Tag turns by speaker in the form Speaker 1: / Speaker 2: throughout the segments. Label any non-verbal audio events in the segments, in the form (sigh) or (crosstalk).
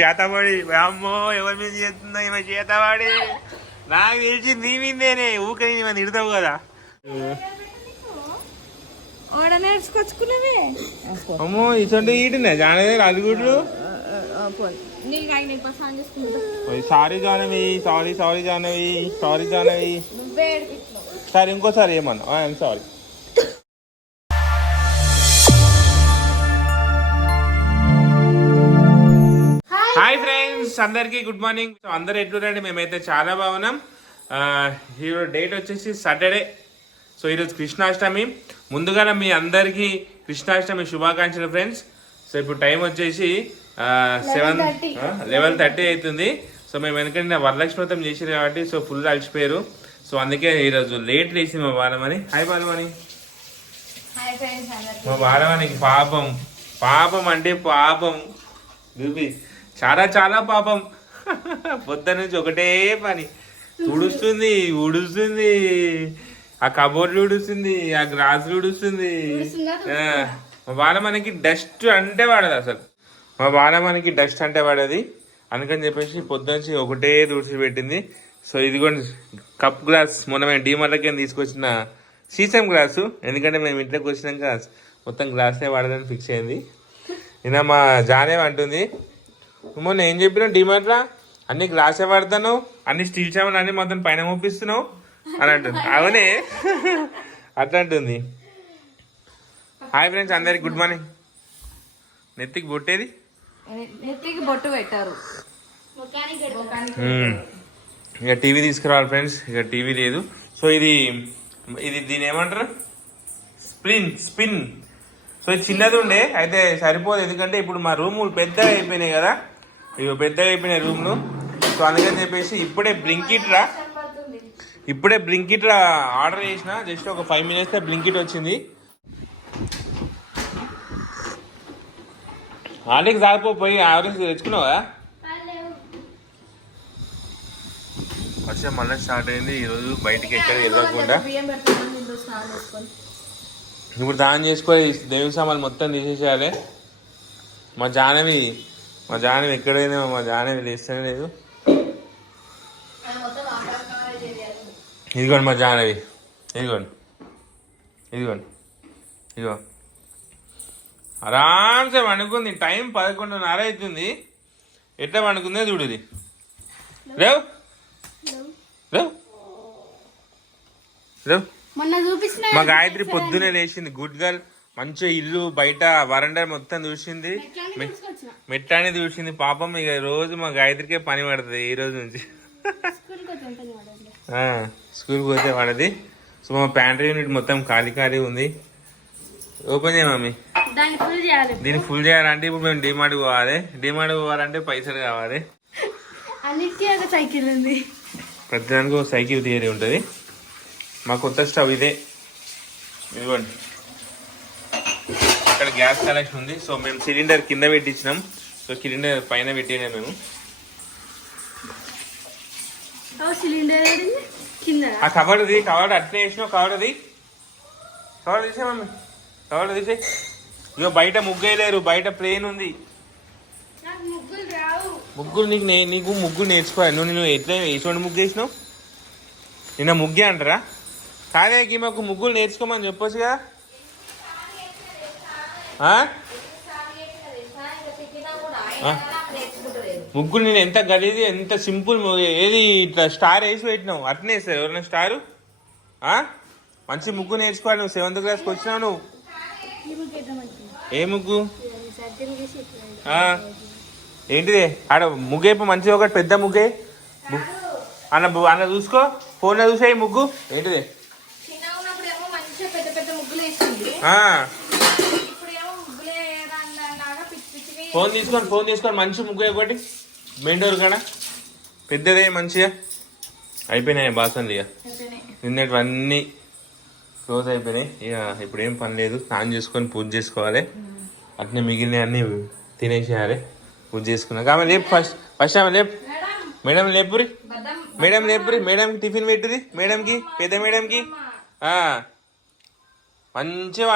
Speaker 1: చేతబడి అమ్మో ఎవరి మీద చేస్తుందో ఈమె చేతబడి. నాకు తెలిసి నీ మీదేనే ఊకని నేను తిడతావు కదా. అమ్మో ఇటువంటి ఈటినే జానదే రాజుగుడ్లు sorry Jahnavi sorry sorry Jahnavi sorry Jahnavi. సరే ఇంకోసారి ఏమన్నా? ఐఎమ్ సారీ ఫ్రెండ్స్ అందరికీ గుడ్ మార్నింగ్. సో అందరు ఎట్లున్నారండి? మేమైతే చాలా బాగున్నాం. ఈరోజు డేట్ వచ్చేసి సాటర్డే సో ఈరోజు కృష్ణాష్టమి. ముందుగా మీ అందరికీ కృష్ణాష్టమి శుభాకాంక్షలు ఫ్రెండ్స్. సో ఇప్పుడు టైం వచ్చేసి సెవెన్ లెవెన్ థర్టీ. అవుతుంది సో మేము ఎందుకంటే వరలక్ష్మి వ్రతం చేసారు కాబట్టి సో ఫుల్ అలసిపోయారు. సో అందుకే ఈరోజు లేట్ లేచింది మా బాలమని హాయ్ బాలమని
Speaker 2: అందరికి.
Speaker 1: మా బాలమనికి పాపం. పాపం అంటే పాపం. చూపి చాలా చాలా పాపం. పొద్దు నుంచి ఒకటే పని. తుడుస్తుంది ఉడుస్తుంది ఆ కబోర్డ్లు ఉడుస్తుంది ఆ గ్రాసులు ఉడుస్తుంది బాల మనకి డస్ట్ అంటే వాడదు అసలు. మా బాల మనకి డస్ట్ అంటే వాడది. అందుకని చెప్పేసి పొద్దునుంచి ఒకటే తుడిచి పెట్టింది. సో ఇదిగోండి కప్ గ్లాస్. మొన్న మేము డీమార్లకి తీసుకొచ్చిన సీసం గ్లాసు. ఎందుకంటే మేము ఇంట్లోకి వచ్చినాక మొత్తం గ్లాసే వాడదని ఫిక్స్ అయింది. నిన్న మా జానే అంటుంది మొన్న ఏం చెప్పినావు? డిమార్ట్లా అన్ని గ్లాసే వాడతాను అన్ని స్టీల్ చామలు అన్ని మొత్తం పైన మోపిస్తున్నావు? అని అంటుంది. అవునే? అట్లా అంటుంది. హాయ్ ఫ్రెండ్స్ అందరికి గుడ్ మార్నింగ్ నెత్తికి బొట్టేది?
Speaker 2: నెత్తికి బొట్టు పెట్టారు.
Speaker 1: ఇక టీవీ తీసుకురావాలి ఫ్రెండ్స్ ఇక టీవీ లేదు. సో ఇది ఇది దీని ఏమంటారు? స్పిన్ స్పిన్ సో ఇది చిన్నది ఉండే. అయితే సరిపోదు. ఎందుకంటే ఇప్పుడు మా రూములు పెద్దగా అయిపోయినాయి కదా. ఇక పెద్దగా అయిపోయినాయి రూమ్లు సో అందుకని చెప్పేసి ఇప్పుడే బ్లింకిట్ రా. ఇప్పుడే బ్లింకిట్ రా ఆర్డర్ చేసిన. జస్ట్ ఒక ఫైవ్ మినిట్స్ బ్లింకిట్ వచ్చింది. ఆడికి సాగిపోయి ఆవరేజ్ తెచ్చుకున్నావా వర్షం మళ్ళీ స్టార్ట్ అయింది. ఈరోజు బయటికి ఎక్కడ వెళ్ళకుండా. ఇప్పుడు దానం చేసుకొని దేవుని సామాన్లు మొత్తం తీసేసేయాలి. మా జానవి మా జానవి ఎక్కడైనా మా జానవి లేస్తూనే లేదు. ఇదిగోండి మా జానవి. ఇదిగోండి. ఇదిగోండి. ఇదిగో. ఆరామ్సే వండుకుంది టైం పదకొండున్నర అవుతుంది. ఎట్లా వండుకుందో చూడుది రేవ్ రేవ్ రేవ్
Speaker 2: మొన్న చూపించిన
Speaker 1: మా గాయత్రి పొద్దునే లేచింది. Good girl. మంచిగా ఇల్లు బయట వరండా మొత్తం చూసింది. మెట్టాన్ని చూసింది పాపం ఇక రోజు మా గాయత్రికే పని పడుతుంది ఈ రోజు నుంచి. స్కూల్కి పోతే పడది సో మా ప్యాంట్రీ యూనిట్ మొత్తం ఖాళీ ఖాళీ ఉంది. ఓపెన్ చేయ మమ్మీ.
Speaker 2: దాన్ని ఫుల్
Speaker 1: చేయాలంటే ఇప్పుడు మేము డిమార్ట్ పోవాలి. డిమార్ట్ పోవాలంటే పైసలు కావాలి.
Speaker 2: సైకిల్ ఉంది.
Speaker 1: ప్రతిదానికి ఒక సైకిల్ థియరీ ఉంటుంది. మా కొత్త స్టవ్ ఇదే. ఇదిగోండి. ఇక్కడ గ్యాస్ కనెక్షన్ ఉంది. సో మేము సిలిండర్ కింద పెట్టించినాం. సో సిలిండర్ పైన పెట్టినా మేము. ఆ కవర్ది కవర్ అట్నే వేసినావు కవర్ అది కవర్ తీసే మమ్మీ తీసే ఇగో బయట ముగ్గేయలేరు బయట ప్లేన్ ఉంది.
Speaker 2: ముగ్గులు
Speaker 1: ముగ్గురు నీకు నే- నీకు ముగ్గురు నేర్చుకోవాలి. నువ్వు నేను ఎట్లా వేసుకోండి ముగ్గు వేసినావు? నిన్న ముగ్గే అంటారా? కాదే మాకు ముగ్గురు నేర్చుకోమని చెప్పొచ్చుగా? ముగ్గురు నేను ఎంత గలీది ఎంత సింపుల్ ఏది ఇట్లా స్టార్ వేసి పెట్టినావు? అట్నే వేస్తారు ఎవరైనా స్టారు? మంచి ముగ్గు నేర్చుకోవాలి నువ్వు. సెవెంత్ క్లాస్కి వచ్చినావు నువ్వు. ఏ ముగ్గు? ఏంటిది? ఆడ ముగ్గేపు మంచిగా ఒకటి పెద్ద ముగ్గే? అన్న అన్న చూసుకో. ఫోన్లో చూసాయి ముగ్గు. ఏంటిది
Speaker 2: చిన్నగా ఉన్నప్పుడు ఏమో మంచిగా పెద్ద పెద్ద ముగ్గులు వేసింది
Speaker 1: ఆ,
Speaker 2: ఇప్పుడు ఏమో ముగ్గులే లాగా పిచ్చి పిచ్చివి
Speaker 1: ఫోన్ తీసుకొని ఫోన్ తీసుకొని మంచి ముగ్గు ఒకటి మెండోరు కాడ. పెద్దదే మంచిగా. అయిపోయినాయి బాసన్లు ఇక. నిన్నటివన్నీ క్లోజ్ అయిపోయినాయి. ఇక ఇప్పుడు ఏం పని లేదు. స్నానం చేసుకొని పూజ చేసుకోవాలి. అట్నే మిగిలిన అన్ని తినేసేయాలి. పూజ చేసుకున్నాక. ఆమె లేపు ఫస్ట్. ఫస్ట్ ఆమె లేపు.
Speaker 2: మేడం.
Speaker 1: లేపురి మేడం లేపురి మేడంకి టిఫిన్ పెట్టుది మేడంకి పెద్ద మేడంకి. మంచిగా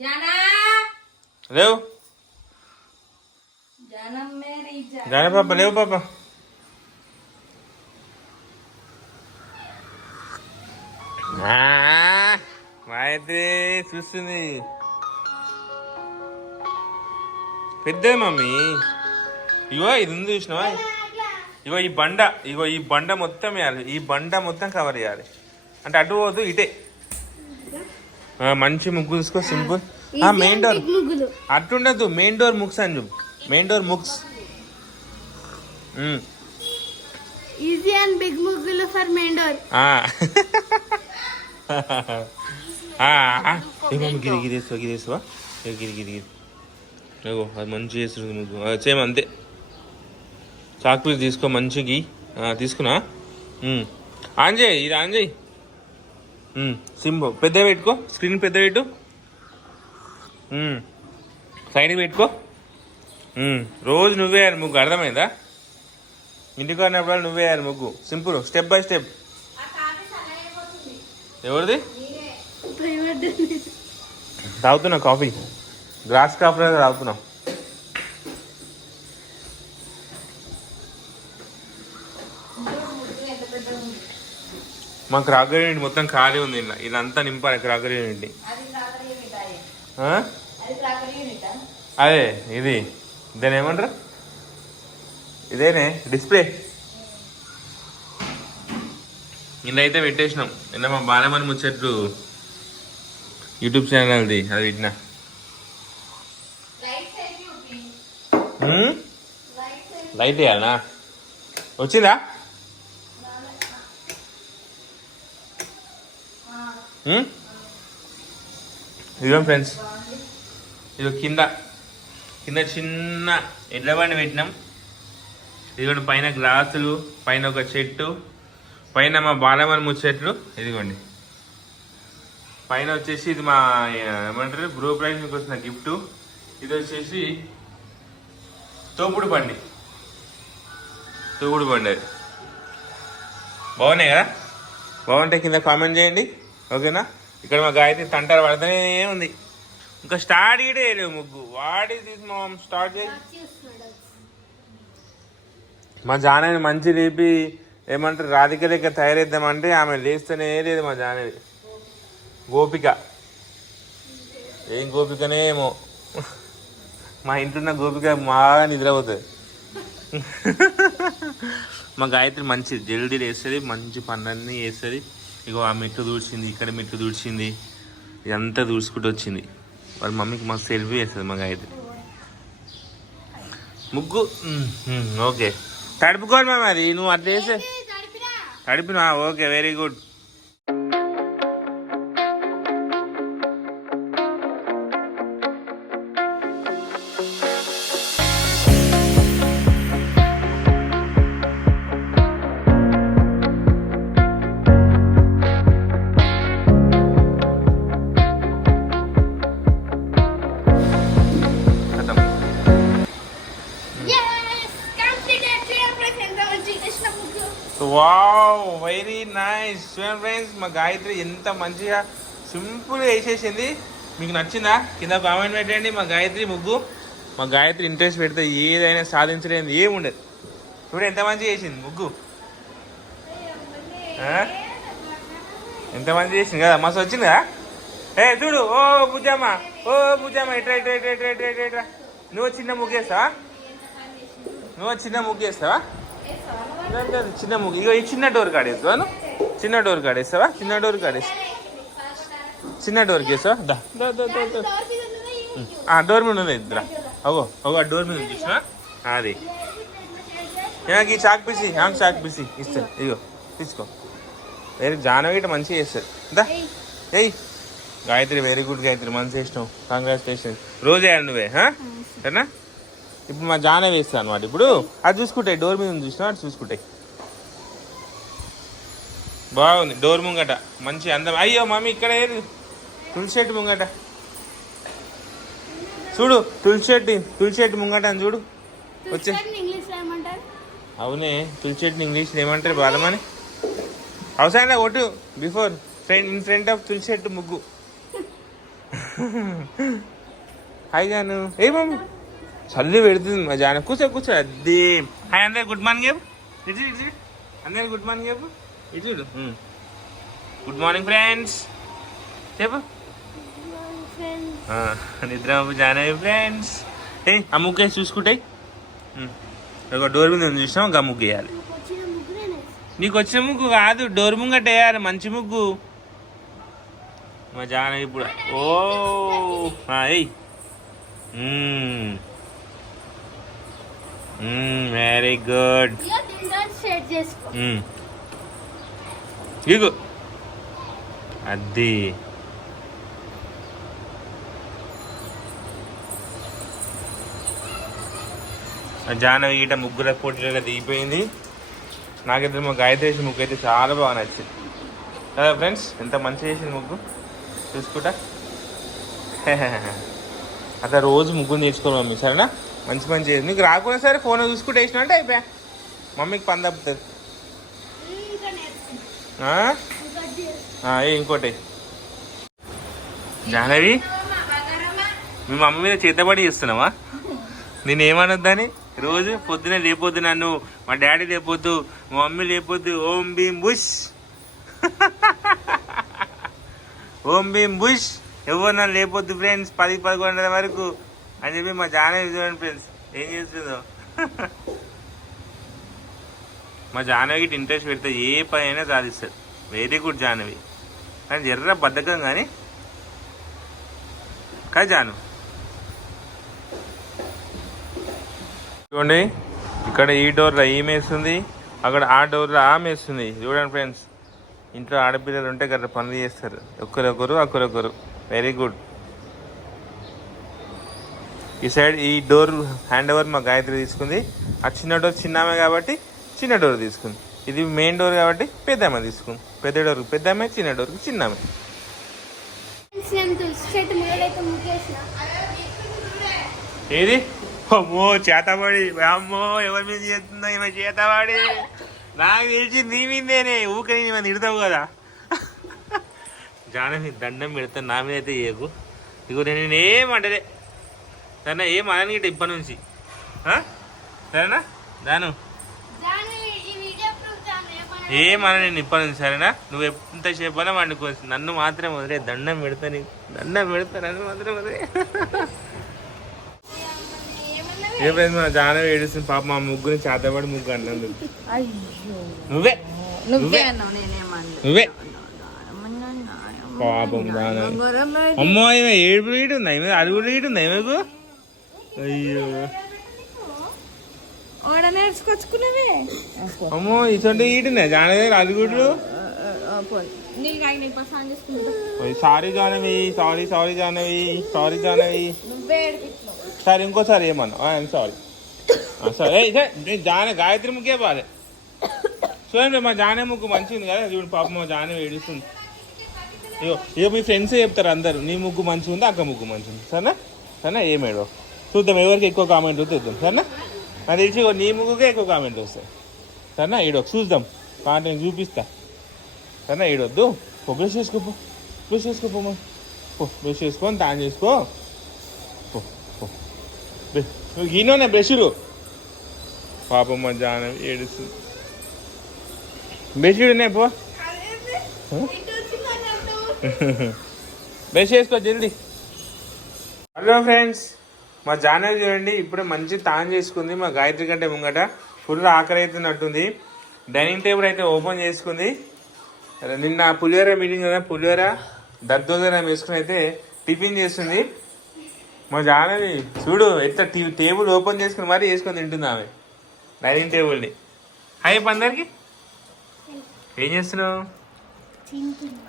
Speaker 2: జానా.
Speaker 1: లేవు.
Speaker 2: జాన
Speaker 1: పాప లేవు మా అయితే చూస్తుంది పెద్దది మమ్మీ ఇగో ఇది ఉంది చూసినావా ఇగో ఈ బండ ఇగో ఈ బండ మొత్తం వేయాలి ఈ బండ మొత్తం కవర్ చేయాలి అంటే అటు పోదు ఇటే ఆ, మంచి ముగ్గు తీసుకో సింపుల్ మెయిన్ డోర్ అట్టుండదు మెయిన్ డోర్ ముక్స్ అని చెప్పు మెయిన్ డోర్ ముక్స్.
Speaker 3: ఈజీ అండ్ బిగ్ ముగ్గులు ఫర్ మెయిన్ డోర్
Speaker 1: ఆ. ఆ, ఆ. ఏ మమ్మీ గిరి గిరి వేసుకో గిరి గిరి గిరి ఏగో అది మంచిగా వేస్తుంది ముగ్గు. సేమ్ అంతే. చాక్ పీస్ తీసుకో మంచి గీ. ఆ, తీసుకున్నా. ఆన్ చేయి ఇది ఆన్ చేయి ఉమ్, సింబో పెద్ద పెట్టుకో. స్క్రీన్ పెద్ద పెట్టు. సైడ్కి పెట్టుకో. రోజు నువ్వే వేయాలి ముగ్గు అర్థమైందా? ఇంటికి వచ్చినప్పుడు నువ్వే వేయాలి ముగ్గు. Simple step by step. ఎవరిది? తాగుతున్నా కాఫీ. గ్లాస్ కాఫీ తాగుతున్నాం.
Speaker 2: ముగ్గురు ఎంత పెద్దగా ఉంది
Speaker 1: మా క్రాకరీ యూనిట్ మొత్తం ఖాళీ ఉంది ఇలా. ఇదంతా నింపాలి క్రాకరీ యూనిట్?
Speaker 2: అదే
Speaker 1: ఇది. దాని ఏమంటారు? ఇదేనే? డిస్ప్లే? నిన్నైతే పెట్టేసినాం. నిన్న మా బాలమని ముచ్చట్లు యూట్యూబ్ ఛానల్ది అది పెట్టినా. లైట్ వేయాలనా? వచ్చిందా? ఇదిగో ఫ్రెండ్స్. ఇదిగో కింద. కింద చిన్న ఎడ్ల బండి పెట్టినాం. ఇదిగోండి పైన గ్లాసులు పైన ఒక చెట్టు పైన మా బాలమని ముచ్చేట్లు. ఇదిగోండి. పైన వచ్చేసి ఇది మా ఏమంటారు? గృహ ప్రవేశంకి వచ్చిన గిఫ్ట్. ఇది వచ్చేసి తోపుడు బండి. తోపుడు బండి అది. బాగున్నాయి కదా? బాగుంటే కింద కామెంట్ చేయండి. ఓకేనా? ఇక్కడ మా గాయత్రి తంటారు పడుతూనే ఉంది. ఇంకా స్టార్ట్ ఇడే లేవు ముగ్గు వాడి తీసి స్టార్ట్ చేసి మా జానవి మంచి లేపి ఏమంటారు? రాధిక లెక్క తయారైద్దామంటే ఆమె లేస్తేనే లేదు మా జానవి. గోపిక. ఏం గోపికనే ఏమో. మా ఇంట్లో గోపిక బాగా నిద్రపోతుంది. మా గాయత్రి మంచి జల్దీ వేస్తుంది మంచి పనులన్నీ వేస్తుంది ఇగో ఆ మెట్లు దూడ్చింది ఇక్కడ మెట్లు దూడ్చింది ఇదంతా దూడ్చుకుంటూ వచ్చింది. వాళ్ళ మమ్మీకి మస్తు సెల్ఫీ వేస్తుంది మా గాయత్రి. ముగ్గు? ఓకే. తడుపుకోవాలి మా మరి నువ్వు అట్లా వేసే తడిపినా? ఓకే వెరీ గుడ్ గాయత్రి ఎంత మంచిగా సింపుల్ వేసేసింది మీకు నచ్చిందా? కింద కామెంట్ పెట్టండి. మా గాయత్రి ముగ్గు. మా గాయత్రి ఇంట్రెస్ట్ పెడితే ఏదైనా సాధించలేని ఏముండదు. చూడు ఎంత మంచిగా చేసింది ముగ్గు? ఎంత మంచిగా చేసింది కదా? మస్తు వచ్చింది? కదా ఏ చూడు. ఓ బుజ్జమ్మ ఓ బుజ్జమ్మ ఇట్రా ఇట్రా ఇట్రా ఇట్రా ఇట్రా ఇట్రా ఇట్రా నువ్వు చిన్న ముగ్గేస్తావా నువ్వు చిన్న ముగ్గేస్తావా లేదు, లేదు, చిన్న ముగ్గు. ఇగో ఈ చిన్న డోర్ కాడేస్తావా నువ్వు? చిన్న డోర్ కాడేస్తావా? చిన్న డోర్ కాడేస్తా. చిన్న డోర్కి వేస్తావా దా దా దా దా దా. ఆ డోర్ మీద ఉంది ఇద్దరా అగో అగో ఆ డోర్ మీద ఉంది చూసినా? అది. ఏమాకి చాక్ పిసి? ఆమె చాక్ పిసి? ఇస్తా ఇగో తీసుకో. వెరీ జానవి మంచిగా చేస్తుంది. దా. ఏయ్. గాయత్రి వెరీ గుడ్ గాయత్రి మంచి చేసినావు. కంగ్రాచులేషన్ రోజు నువ్వే? సరేనా? ఇప్పుడు మా జాన వేస్తా అనమాట ఇప్పుడు అది చూసుకుంటాయి డోర్ మీద ఉంది చూసినా అది చూసుకుంటాయి బాగుంది. డోర్ ముంగట. మంచి అందం. అయ్యో మమ్మీ ఇక్కడ ఏది? తులసి చెట్టు ముంగట. చూడు తులసి చెట్టు తులసి చెట్టు ముంగట అని చూడు. వచ్చే. అవునే తులసి చెట్టుని ఇంగ్లీష్లో ఏమంటారు బాలమని అవసరం కొట్టు. Before friend in front of తులసి చెట్టు ముగ్గు. హాయ్ గాను ఏ మమ్మీ? చల్లి పెడుతుంది మా జాన. కూర్చో కూర్చో. అద్దీ. హాయ్ అందరు గుడ్ మార్నింగ్ చెప్పు. అందరు గుడ్ మార్నింగ్ చెప్పు. చూడు గుడ్ మార్నింగ్ ఫ్రెండ్స్ చెప్పు నిద్ర జానవి ఫ్రెండ్స్ ఏ ఆ ముగ్గేసి చూసుకుంటే ఒక డోర్ మీద చూసినాం ఒక ముగ్గు వేయాలి. నీకు వచ్చిన ముగ్గు కాదు డోర్ ముంగట వేయాలి మంచి ముగ్గు మా జానవి ఇప్పుడు ఓ ఎయ్ వెరీ గుడ్
Speaker 3: ఇగో దీంతో షేర్ చేసుకో
Speaker 1: అది ముగ్గుల పోటీలుగా దిగిపోయింది. నాకైతే మా గాయత్రి వేసిన ముగ్గు అయితే చాలా బాగా నచ్చింది. కదా ఫ్రెండ్స్ ఎంత మంచిగా చేసింది ముగ్గు? చూసుకుంటా. (laughs) అట్లా రోజు ముగ్గురు నేర్చుకోవాలి మమ్మీ సరేనా? మంచి మంచి చేసి నీకు రాకుండా సరే ఫోన్ చూసుకుంటే వేసిన అంటే అయిపోయా. మమ్మీకి పని తప్పుతుంది
Speaker 3: ఇంకా నేర్చుకో.
Speaker 1: ఆ?
Speaker 3: ఇంకా చేసు.
Speaker 1: ఆ, ఏ ఇంకోటి. జాహ్నవి మీ మమ్మీ మీద చేతబడి చేస్తున్నావా? నేను ఏమనొద్దని రోజు పొద్దునే లేపొద్దు నన్ను. మా డాడీ లేపొద్దు మా మమ్మీ లేపొద్దు. ఓం భీం బుష్. ఓం భీం బుష్. ఎవరు నన్ను లేపొద్దు ఫ్రెండ్స్? పది పదకొండుల వరకు అని చెప్పి మా జాహ్నవి చూడండి ఫ్రెండ్స్. ఏం చేస్తుందో? మా జాహ్నవికి ఇంట్రెస్ట్ పెడితే ఏ పని అయినా సాధిస్తారు వెరీ గుడ్ జాహ్నవి కానీ జర్ర బద్ధకం కానీ. కదా జాను చూడండి ఇక్కడ ఈ డోర్లో ఈమె వేస్తుంది అక్కడ ఆ డోర్లో ఆమె వేస్తుంది చూడండి ఫ్రెండ్స్ ఇంట్లో ఆడపిల్లలు ఉంటే గట్రా పనులు చేస్తారు. ఒకరొకరు ఒకరొకరు వెరీ గుడ్ ఈ సైడ్ ఈ డోర్ హ్యాండ్ ఓవర్ మా గాయత్రి తీసుకుంది. ఆ చిన్న డోర్ చిన్నామే కాబట్టి చిన్న డోర్ తీసుకుంది. ఇది మెయిన్ డోర్ కాబట్టి పెద్దమ్మ తీసుకుంది. పెద్ద డోర్ పెద్దమ్మ చిన్న డోర్కి చిన్నామే
Speaker 3: నేను ముగ్గేసిన
Speaker 1: ఏది? అమ్మో చేతబడి. అమ్మో ఎవరి మీద చేస్తుందో ఈమె చేతబడి. నాకు తెలిసి నీ మీదేనే. ఊకే నీ మీద తిడతావు కదా. జానవి దండం పెడతా నా మీద అయితే చేయకు. ఇగో నేను ఏం అంటలే. సరేనా ఏం అనని ఇప్పటి నుంచి. ఆ? సరేనా? దాను.
Speaker 3: దాని ఏ పని
Speaker 1: ఏమన నేను ఇప్పటి నుంచి సరేనా? నువ్వు ఎంతసేపు అయినా వండుకో నన్ను మాత్రం వదిలే దండం పెడతా నీకు. దండం పెడతా నన్ను మాత్రం వదిలే.
Speaker 3: ఏమన్నా
Speaker 1: ఏ ఫ్రెండ్స్ మన ఏడుస్తుంది పాప మా ముగ్గురిని చేతబడి ముగ్గు అన్నందుకు
Speaker 2: అయ్యో.
Speaker 1: నువ్వే.
Speaker 2: నువ్వే
Speaker 1: నువ్వే. పాపం అమ్మో ఏడుపు రీడు ఉంది ఈమె అడుగు రీడు ఉంది అయ్యో.
Speaker 2: నేర్చుకొచ్చుకున్నవే.
Speaker 1: అమ్మో ఇటువంటి sorry Jahnavi sorry sorry Jahnavi sorry Jahnavi. సరే ఇంకోసారి ఏమన్నా. I'm sorry. సరే జాన గాయత్రి ముగ్గే బాలే చూడండి మా జానే ముగ్గు మంచిగా ఉంది కదా. చూడు పాప మా జానే ఏడుస్తుంది. ఇగో ఇగో మీ ఫ్రెండ్స్ చెప్తారు అందరు. నీ ముగ్గు మంచిగా ఉంది అక్క ముగ్గు మంచిగా ఉంది సరేనా? సరేనా ఏమేడో చూద్దాం ఎవరికి ఎక్కువ కామెంట్ చూద్దాం. సరేనా? నాకు తెలిసి నీ ముగ్గుకే ఎక్కువ కామెంట్ వస్తాయి. సరేనా? ఈడో చూద్దాం. కాంటే నేను చూపిస్తా. సరేనా? ఈడొద్దు. బ్రష్ చేసుకోపో బ్రష్ చేసుకోపో బ్రష్ చేసుకొని తాన్ చేసుకో పో పో. బ్రష్ నువ్వు ఈయననే బ్రష్రు పాపం మా జాన ఏడుస్తుంది. బ్రష్నే పో. బ్రష్ (laughs) చేసుకో జల్దీ. హలో ఫ్రెండ్స్ మా జానవి చూడండి ఇప్పుడే మంచి తాన్ చేసుకుంది మా గాయత్రి కంటే ముంగట. ఫుల్ ఆకలి అవుతున్నట్టుంది డైనింగ్ టేబుల్ అయితే ఓపెన్ చేసుకుంది. నిన్న పులిహోర మీటింగ్ కదా పులిహోర దద్దోజనం వేసుకుని అయితే టిఫిన్ చేస్తుంది. మా జానవి చూడు ఎంత టీ టేబుల్ ఓపెన్ చేసుకుని మరీ వేసుకొని తింటుంది ఆమె. డైనింగ్ టేబుల్ని. హాయ్ అందరికి. ఏం చేస్తున్నావు?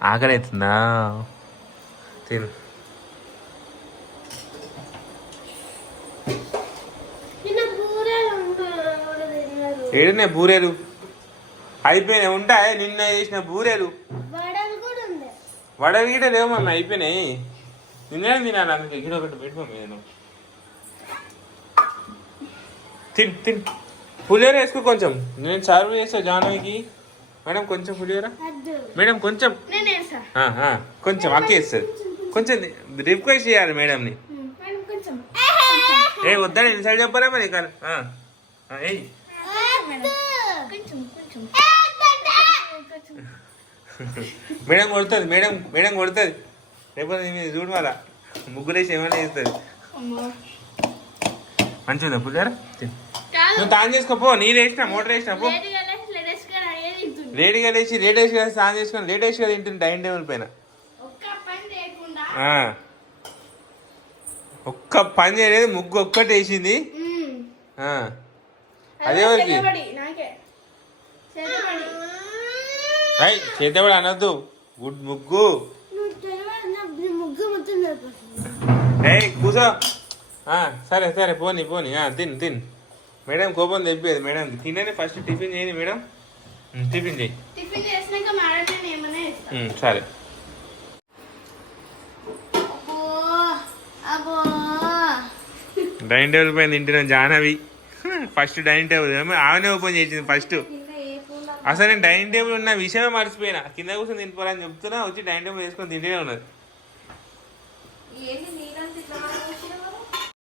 Speaker 1: ఆకలి అవుతుందా? తిను
Speaker 3: నిన్న బూరెలు ఉంటాయి, కూడా తినలేదు.
Speaker 1: ఏడున్నాయి బూరెలు? అయిపోయినాయి ఉంటాయి. నిన్న చేసిన బూరెలు.
Speaker 3: వడలు
Speaker 1: గిట లేవు మమ్మీ అయిపోయినాయి. నిన్నే తినాలి అందుకే గిడ ఒకటి పెట్టు మమ్మీ నేను. తిన్ తిన్. పులిహోర వేసుకో కొంచెం. నేను సర్వ్ చేస్తా జానవికి మేడం కొంచెం పులిహోర? మేడం కొంచెం. కొంచెం అక్క వేస్తుంది కొంచెం రిక్వెస్ట్ చేయాలి మేడంని. ఏ వద్దని ఇన్సైడ్ చెప్పరా మరి? ఏయ్. మేడం కొడుతుంది మేడం మేడం కొడుతుంది. మీద చూడు మళ్ళా ముగ్గురేసి ఏమైనా చేస్తుంది మంచిగా పుల్లారా నువ్వు తాను చేసుకోపో నీళ్ళు వేసినా మోటార్ వేసినా పో. లేట్గా లేచి లేటెస్ట్గా స్నానం చేసుకొని లేటెస్ట్గా తింటుంది డైనింగ్ టేబుల్ పైన.
Speaker 3: ఒక్క పని
Speaker 1: చేయలేదు ముగ్గు ఒక్కటి వేసింది. ఆ. అదే వరకు
Speaker 3: నాకే.
Speaker 1: అయ్ చేతబడి అనొద్దు. గుడ్ ముగ్గు. కూసో. ఆ, సరే సరే పోనీ పోనీ. ఆ, తిన్ తిన్. మేడం కోపం తెప్పేది మేడం. తినని ఫస్ట్ టిఫిన్ చేయని మేడం. టిఫిన్ చేయి. సరే.
Speaker 3: అబ్బో అబ్బో.
Speaker 1: డైనింగ్ టేబుల్ పైన తింటున్న జాహ్నవి. First dining table. ఏమో ఆమెనే ఓపెన్ చేసింది ఫస్ట్. అసలు నేను డైనింగ్ టేబుల్ ఉన్న విషయమే మర్చిపోయినా. కింద కూర్చొని తినిపోవాలని చెప్తున్నా వచ్చి డైనింగ్ టేబుల్ వేసుకొని తింటేనే ఉన్నది.